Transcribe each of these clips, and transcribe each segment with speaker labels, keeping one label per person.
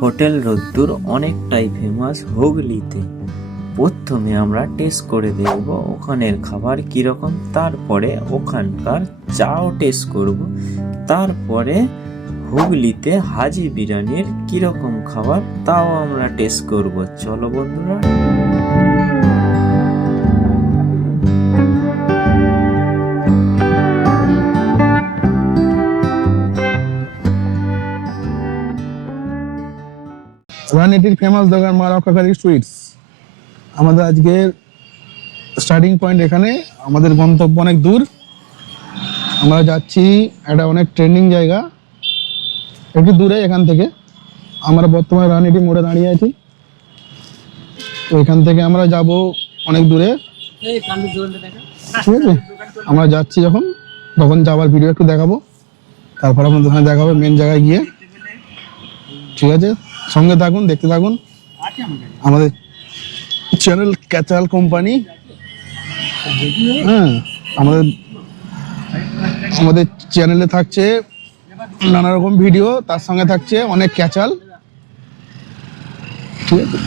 Speaker 1: Hotel রদ্দুর অনেকটাই famous হুগলিতে। প্রথমে আমরা টেস্ট করে দেখব ওখানের খাবার কীরকম, তারপরে ওখানকার চাও টেস্ট করব, তারপরে হুগলিতে হাজি বিরিয়ানির কীরকম খাবার, তাও আমরা টেস্ট করব। চলো বন্ধুরা।
Speaker 2: রানীটির ফেমাস দোকান মা রক্ষাকারী সুইটস আমাদের আজকের স্টার্টিং পয়েন্ট এখানে, আমাদের গন্তব্য অনেক দূর। আমরা যাচ্ছি একটা অনেক ট্রেন্ডিং জায়গা। একটু দূরে এখান থেকে। আমরা বর্তমানে রানীটি মোড়ে দাঁড়িয়ে আছি। তো এখান থেকে আমরা যাব অনেক দূরে। ঠিক আছে? আমরা যাচ্ছি যখন, তখন যাবার ভিডিও একটু দেখাবো। তারপর আপনাদের ওখানে দেখাবো মেন জায়গায় গিয়ে। ঠিক আছে? সঙ্গে থাকুন, দেখতে থাকুন। আমাদের চ্যানেল ক্যাচাল কোম্পানি হ্যাঁ আমাদের আমাদের চ্যানেলে থাকছে নানা রকম ভিডিও তার সঙ্গে থাকছে অনেক ক্যাচাল ঠিক আছে?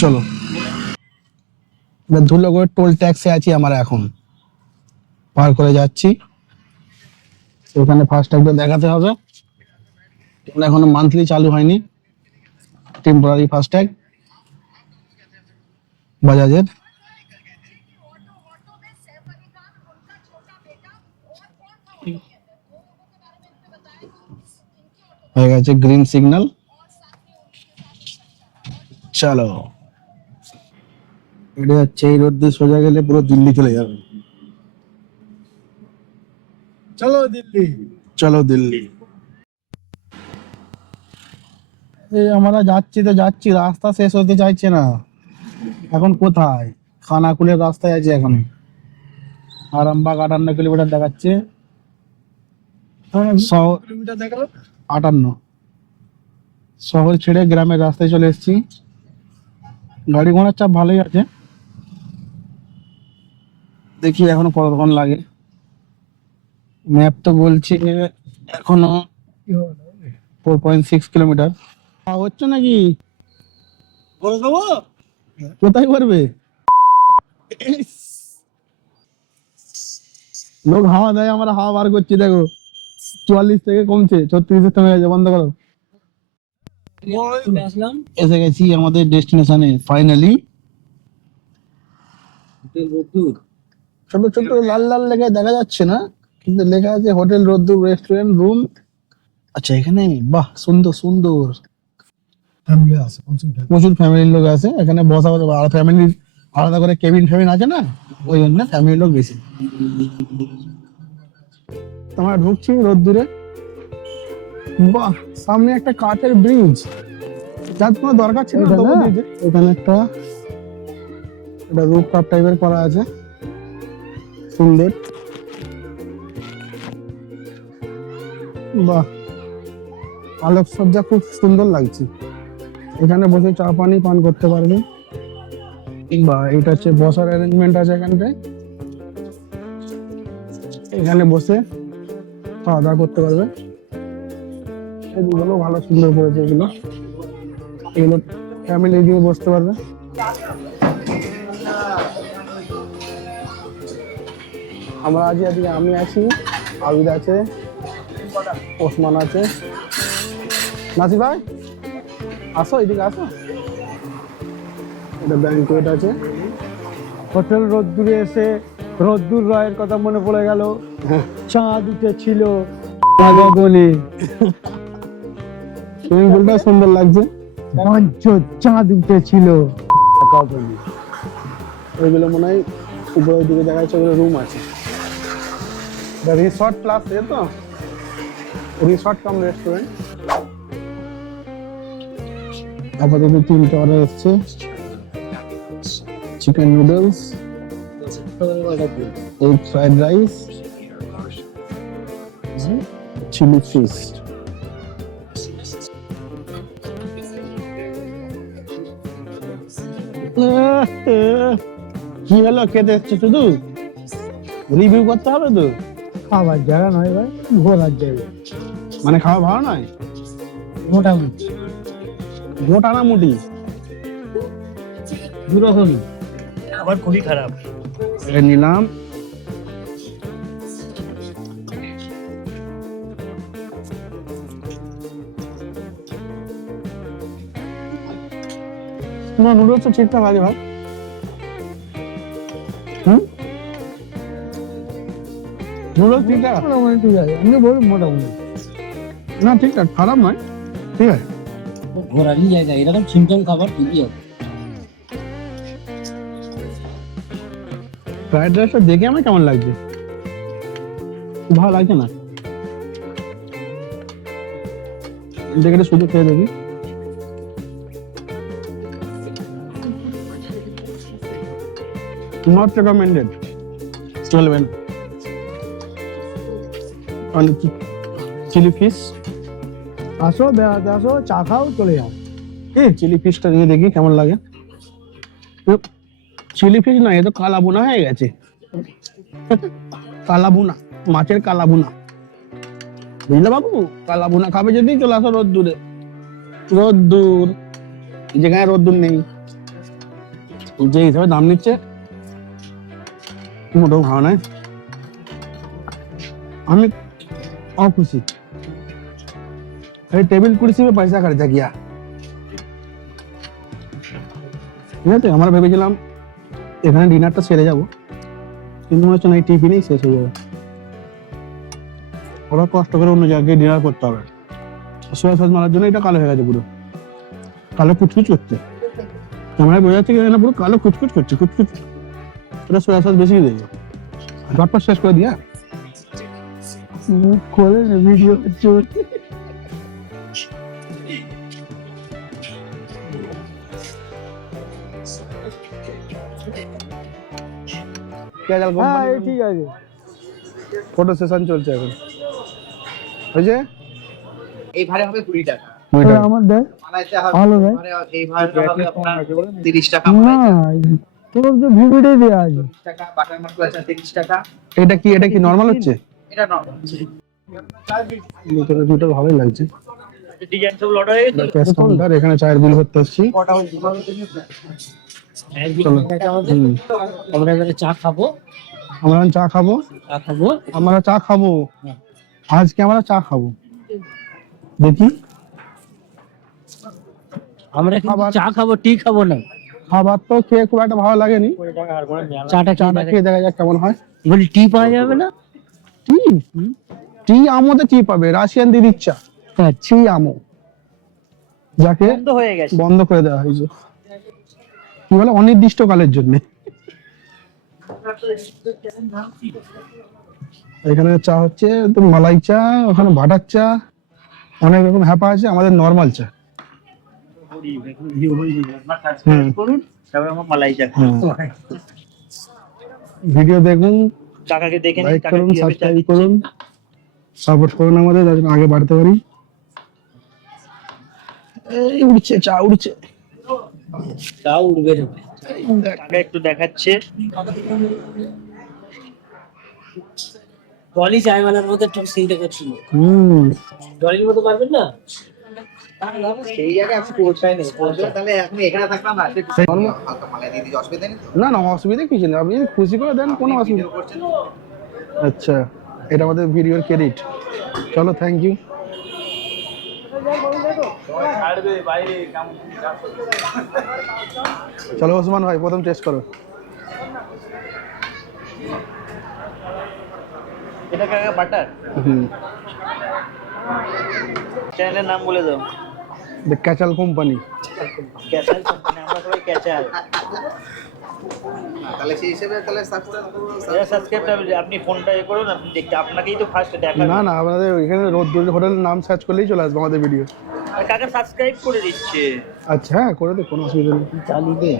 Speaker 2: চলো। ধুলোগড় টোল ট্যাক্সে আছি আমরা এখন। পার করে যাচ্ছি। ওখানে ফার্স্ট ট্যাগটা দেখাতে হবে। এখনও মান্থলি চালু হয়নি। টেম্পোরারি ফাস্ট্যাগ বাজাজের। হয়ে গেছে গ্রিন সিগন্যাল চলো। এটা হচ্ছে এই রোড দিয়ে সোজা গেলে পুরো দিল্লি চলে যাবে। চলো দিল্লি। চলো দিল্লি। আমরা যাচ্ছি তো যাচ্ছি রাস্তা শেষ হতে চাইছে না। এখন কোথায়? খানাকুলের রাস্তায় আছে এখন। আরামবাগ আটান্ন কিলোমিটার দেখাচ্ছে। শহর আটান্ন। শহর ছেড়ে গ্রামের রাস্তায় চলে এসেছি। গাড়ি ঘোড়ার চাপ ভালোই আছে। দেখি এখনও কতক্ষণ লাগে। ম্যাপ তো বলছে এখনও ফোর পয়েন্ট সিক্স কিলোমিটার। হচ্ছে নাকি? কোথায় করবে লোক হাওয়া দেয় আমরা হাওয়া বার করছি দেখো। চুয়াল্লিশ থেকে কমছে ছত্রিশে থেমে গেছে বন্ধ করো। এসে গেছি আমাদের ডেস্টিনেশনে ফাইনালি ছোট ছোট লাল লাল লেখা দেখা যাচ্ছে না কিন্তু লেখা আছে হোটেল রোদ্দুর রেস্টুরেন্ট রুম। আচ্ছা এখানে বাহ সুন্দর সুন্দর। প্রচুর ফ্যামিলির লোক আছে এখানে বসা বসা আর ফ্যামিলির আলাদা করে কেবিন ফ্যামিন আছে না? ওই জন্য ফ্যামিলির লোক বেশি। আমরা ঢুকছি রোদ্দুরে। বাহ সামনে একটা কাঠের ব্রিজ যার কোনো দরকার ছিল না এখানে একটা একটা রুফ টপ টাইপের করা আছে। সুন্দর। বাহ আলোকসজ্জা খুব সুন্দর লাগছে। এখানে বসে চা পানি পান করতে পারবে। বা এটা হচ্ছে বসার অ্যারেঞ্জমেন্ট আছে এখানটায় এখানে বসে খাওয়া দাওয়া করতে পারবে। এগুলো ভালো সুন্দর করেছে এগুলো। এগুলো ফ্যামিলি নিয়ে বসতে পারবে। আমরা আজ আজকে, আমি আছি, আবিদ আছে, ওসমান আছে। নাসি ভাই? আসো এদিকে আসো। এটা ব্যাংকুয়েট আছে।
Speaker 3: হোটেল রোদ্দুরে এসে রোদ্দুর রায়ের কথা মনে পড়ে গেল। চাঁদ উঠেছিল গগনে
Speaker 2: সুইমিং পুলটা সুন্দর লাগছে?
Speaker 3: পঞ্চ চাঁদ উঠেছিল। গগনে
Speaker 2: ওইগুলো মনে হয় উপরের দিকে দেখা যাচ্ছে ওগুলো রুম আছে। রিসর্ট প্লাস এ তো? রিসর্ট কাম রেস্টুরেন্ট আপাতত তিনটে অর্ডার এসছে। Chicken noodles egg fried rice chilli fish কি হলো খেতে এসছে শুধু? রিভিউ করতে হবে তো?
Speaker 3: খাবার জায়গা নয় ভাই ঘোরার জায়গা।
Speaker 2: মানে খাওয়া ভালো নয়?
Speaker 3: মোটামুটি।
Speaker 2: গোটা না মুটি
Speaker 3: দুরকমই আবার খুবই খারাপ।
Speaker 2: এটা নিলাম। না নুডলস তো ঠিকঠাক আছে ভাই। হুম? নুডলস ঠিকঠাক?
Speaker 3: মোটামুটি ঠিক আছে। আমি বলি মোটামুটি।
Speaker 2: না ঠিকঠাক খারাপ নয়। ঠিক আছে।
Speaker 3: ঘোরারই জায়গা। এরকম সিমটম খাবার ঠিকই আছে
Speaker 2: ফ্রাইড রাইসটা দেখে আমার কেমন লাগছে? ভালো লাগছে না? দেখে একটু শুধু খেয়ে দেখি। নট রেকমেন্ডেড চলবেন চিলি ফিশ
Speaker 3: আসো, বেড়াতে আসো, চা খাও, চলে যাও।
Speaker 2: কি চিলি ফিশটা নিয়ে দেখি কেমন লাগে। চিলি ফিশ না এ তো কালা বুনা হয়ে গেছে। কালা বুনা মাছের কালা বুনা বুঝলে বাবু? কালা বুনা খাবে যদি, চলে আসো রোদ্দুরে। রোদ্দুর, যেখানে রোদ্দুর নেই। যে হিসাবে দাম নিচ্ছে, মোটেও ভালো নাই আমি অখুশি। फिर टेबल कुर्सी पे पैसा खर्चा किया। ঠিক আছে আমরা ভেবেছিলাম এখানে ডিনারটা সেরে যাব কিন্তু মনে হচ্ছে না এই টিফিনেই শেষ হয়ে যাবে ওরা কষ্ট করে অন্য জায়গায় ডিনার করতে হবে সোয়া সস মারার জন্য এটা কালো হয়ে গেছে পুরো কালো কুচকুচ করছে আমরা বোঝা যাচ্ছে না পুরো কালো কুচকুচ করছে কুচকুচ এটা সোয়া সস বেশি দিয়ে ঝটপট শেষ করে দিয়া
Speaker 3: করে ভিডিও করছে
Speaker 2: কেজাল
Speaker 3: হ্যাঁ
Speaker 2: কোম্পানি
Speaker 3: এই ঠিক আছে।
Speaker 2: ফটো সেশন চলছে এখন। হয়েছে
Speaker 4: এই ভাড়া হবে কুড়ি টাকা।
Speaker 3: আমার দেখ ভালো দেখ।
Speaker 4: মানে এই ভাড়াটা হবে আপনার তিরিশ টাকা
Speaker 3: তোর তো ভিডিওটাই দেওয়া আছে।
Speaker 4: টাকা বাটার মশলা আছে তিরিশ টাকা।
Speaker 2: এটা কি এটা কি নর্মাল হচ্ছে?
Speaker 4: এটা নর্মাল
Speaker 2: দুটো দুটো ভালোই লাগছে।
Speaker 4: ডিজাইন সব
Speaker 2: এখানে চায়ের বিল করতে আসছি। চলো।
Speaker 3: আমরা এবারে চা খাব।
Speaker 2: আমরা চা খাব?
Speaker 3: চা খাব।
Speaker 2: আমরা চা খাব? আজকে আমরা চা খাব। দেখি।
Speaker 3: আমরা চা খাব টি খাব না।
Speaker 2: খাবার তো খেয়ে খুব একটা ভালো লাগেনি।
Speaker 3: চাটা
Speaker 2: চাটা খেয়ে দেখা যাক কেমন হয়।
Speaker 3: বলি টি পাওয়া যাবে না?
Speaker 2: টি টি আমোতে টি পাবে। রাশিয়ান দিদির চা।
Speaker 3: আচ্ছা।
Speaker 2: টি আমো। যাকে
Speaker 4: বন্ধ হয়ে গেছে।
Speaker 2: বন্ধ করে দেওয়া হয়েছে। কি বলে? অনির্দিষ্ট কালের জন্য। এখানে চা হচ্ছে মালাই চা, ওখানে বাটার চা, অনেক রকম হ্যাপা আছে, আমাদের নর্মাল চা। ভিডিও দেখুন
Speaker 4: দেখে
Speaker 2: করুন সাপোর্ট করুন আমাদের আগে বাড়তে পারি। এই উড়ছে, চা উড়ছে।
Speaker 3: উঠবে না।
Speaker 4: কাকা একটু দেখাচ্ছে।
Speaker 3: ডলি চায়ওয়ালার মধ্যে একটু সেই দেখাচ্ছিল
Speaker 2: হুম।
Speaker 3: ডলির মতো পারবেন না?
Speaker 4: না
Speaker 2: না না অসুবিধা কিছু নেই। আপনি যদি খুশি করে দেন কোনো অসুবিধা আচ্ছা এটা আমাদের ভিডিওর ক্রেডিট চলো থ্যাংক ইউ চলো ওসমান ভাই প্রথম টেস্ট করো।
Speaker 4: এটা কাকা বাটার
Speaker 2: হুম।
Speaker 4: চ্যানেলের নাম বলে দাও।
Speaker 2: The Kechal company
Speaker 4: Kechal company আমরা সবাই ক্যাচাল
Speaker 5: তাহলে সেই হিসেবে তাহলে
Speaker 4: সাবস্ক্রাইব আপনি ফোনটা এ করুন আপনি দেখতে আপনাকেই তো ফার্স্ট দেখাবেন
Speaker 2: না না আমাদের এখানে রোদ হোটেলের নাম সার্চ করলেই চলে আসবে আমাদের ভিডিও
Speaker 4: কাকা সাবস্ক্রাইব করে দিচ্ছে?
Speaker 2: আচ্ছা হ্যাঁ করে দে কোনো অসুবিধা নেই।
Speaker 3: চালিয়ে দে।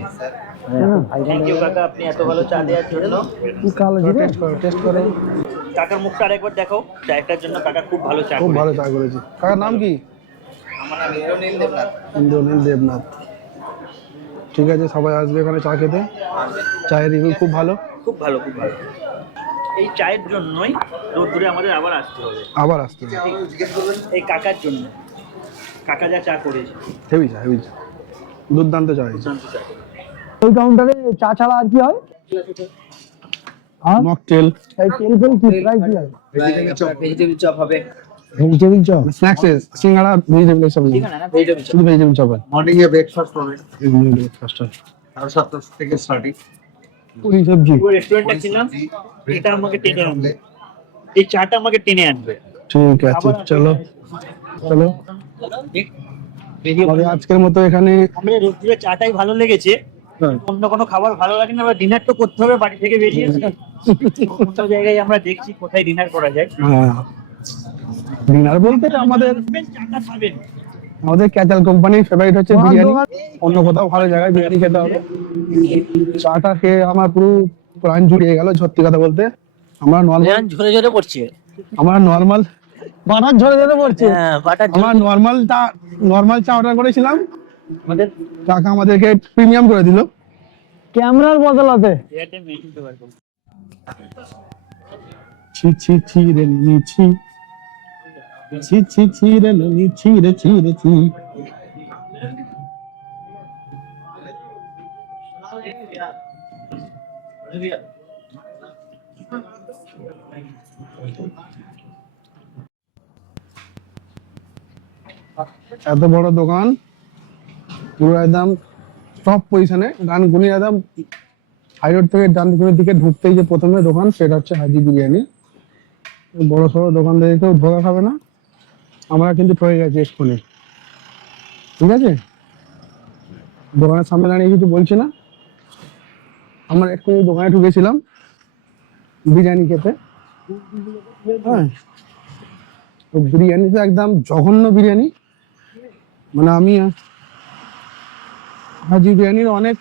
Speaker 4: থ্যাংক ইউ কাকা আপনি এত ভালো চা দেওয়ার জন্য।
Speaker 3: কালো জিরে
Speaker 2: টেস্ট করো টেস্ট করো।
Speaker 4: কাকার মুখটা আরেকবার দেখো। চায়টার জন্য কাকা খুব ভালো চা
Speaker 2: খুব ভালো চা করেছি। কাকার নাম কি?
Speaker 5: আমার নাম ইন্দ্রনীল দেবনাথ।
Speaker 2: ইন্দ্রনীল দেবনাথ। ঠিক আছে সবাই আসবে এখানে চা খেতে। চায়ের রিভিউ খুব ভালো।
Speaker 4: খুব ভালো খুব ভালো। এই চায়ের জন্যই রোদ্দুরে আমাদের আবার আসতে হবে।
Speaker 2: আবার আসতে হবে।
Speaker 4: এই কাকার জন্য।
Speaker 6: কাকা যা চা করেছে।
Speaker 2: হেভি চা হেভি চা। দুর্দান্ত চা হয়েছে।
Speaker 3: ওই কাউন্টারে চা ছাড়া আর কি হয়?
Speaker 2: মকটেল
Speaker 3: এই তেল ফেল কি? প্রায় কি হয়?
Speaker 4: ভেজিটেবিল চপ হবে।
Speaker 3: ভেজিটেবিল চপ
Speaker 2: স্ন্যাক্স সিঙ্গাড়া ভেজিটেবল সব নেই।
Speaker 4: ঠিক আছে না?
Speaker 2: শুধু ভেজিটেবল চপ
Speaker 5: মর্নিং এ ব্রেকফাস্ট হবে।
Speaker 2: ব্রেকফাস্ট
Speaker 5: সাড়ে সাতটা থেকে স্টার্টিং
Speaker 2: পুরি সবজি।
Speaker 6: পুরো রেস্টুরেন্টটা ছিলাম এটা আমাকে টেনে আনবে। এই চাটা আমাকে টেনে আনবে।
Speaker 2: ঠিক আছে চলো। চলো। আমাদের আজকের মতো এখানে
Speaker 6: রোদ্দুরের চাটাই ভালো লেগেছে।
Speaker 2: হ্যাঁ,
Speaker 6: অন্য কোনো খাবার ভালো লাগে না ডিনার তো করতে হবে বাড়ি থেকে বেরিয়ে অন্য জায়গায় আমরা দেখছি কোথায় ডিনার করা যায়।
Speaker 2: হ্যাঁ। ডিনার বলতে আমাদের
Speaker 6: চাটা খাবেন।
Speaker 2: আমাদের ক্যাচাল কোম্পানির ফেভারিট হচ্ছে বিরিয়ানি। অন্য কোথাও ভালো জায়গায় বিরিয়ানি খেতে হবে। চাটা খেয়ে আমার পুরো প্রাণ জুড়িয়ে গেল সত্যি কথা বলতে। আমরা নর্মাল
Speaker 7: ঝরে ঝরে পড়ছে।
Speaker 2: আমরা নর্মাল
Speaker 3: বাটার ঝরে ঝরে পড়ছে।
Speaker 7: হ্যাঁ বাটার
Speaker 2: আমরা নর্মাল চা নর্মাল চা অর্ডার করেছিলাম।
Speaker 6: আমাদের
Speaker 2: টাকা আমাদেরকে প্রিমিয়াম করে দিল।
Speaker 3: ক্যামেরার বদলাতে
Speaker 2: ছি ছি ছি রে ছি। ছি ছি ছি রে ছি রে ছি রে ছি। এত বড় দোকান, পুরো একদম টপ পজিশনে ডানকুনি একদম হাই রোড থেকে ডানকুনির দিকে ঢুকতেই যে প্রথমে দোকান, সেটা হচ্ছে হাজি বিরিয়ানি। বড় সড়ো দোকান থেকে কেউ ধোকা খাবে না। আমরা কিন্তু ঠকে গেছি এক্ষুনি। ঠিক আছে? দোকানের সামনে দাঁড়িয়ে কিছু বলছি না। আমরা এক্ষুনি দোকানে ঢুকেছিলাম বিরিয়ানি খেতে। হ্যাঁ? তো একদম জঘন্য বিরিয়ানি। মানে আমি হাজি বিরিয়ানির অনেক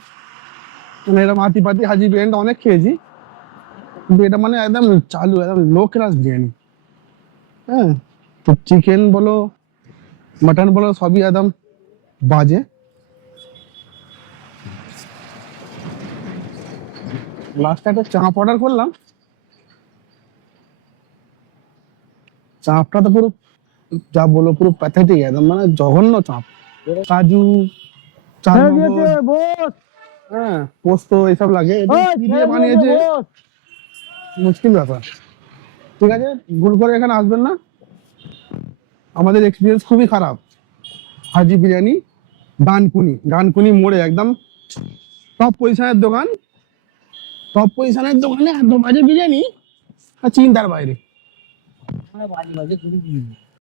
Speaker 2: মানে এরকম হাতি পাতি হাজি বিরিয়ানিটা অনেক খেয়েছি। কিন্তু এটা মানে একদম চালু, একদম লো ক্লাস বিরিয়ানি। হ্যাঁ তো চিকেন বলো মাটন বলো, সবই একদম বাজে। লাস্টে একটা চাপ অর্ডার করলাম। চাপটা তো পুরো যা বলো পুরো প্যাথেটিক একদম মানে জঘন্য চাপ। কাজু হ্যাঁ পোস্ত এইসব লাগে। বানিয়েছে? মুশকিল ব্যাপার। ঠিক আছে? ভুল করে এখানে আসবেন না। আমাদের এক্সপিরিয়েন্স খুবই খারাপ। হাজি বিরিয়ানি ডানকুনি। ডানকুনি মোড়ে একদম টপ পজিশনের দোকান। টপ পজিশনের দোকানে এত বাজে বিরিয়ানি আর চিন্তার বাইরে।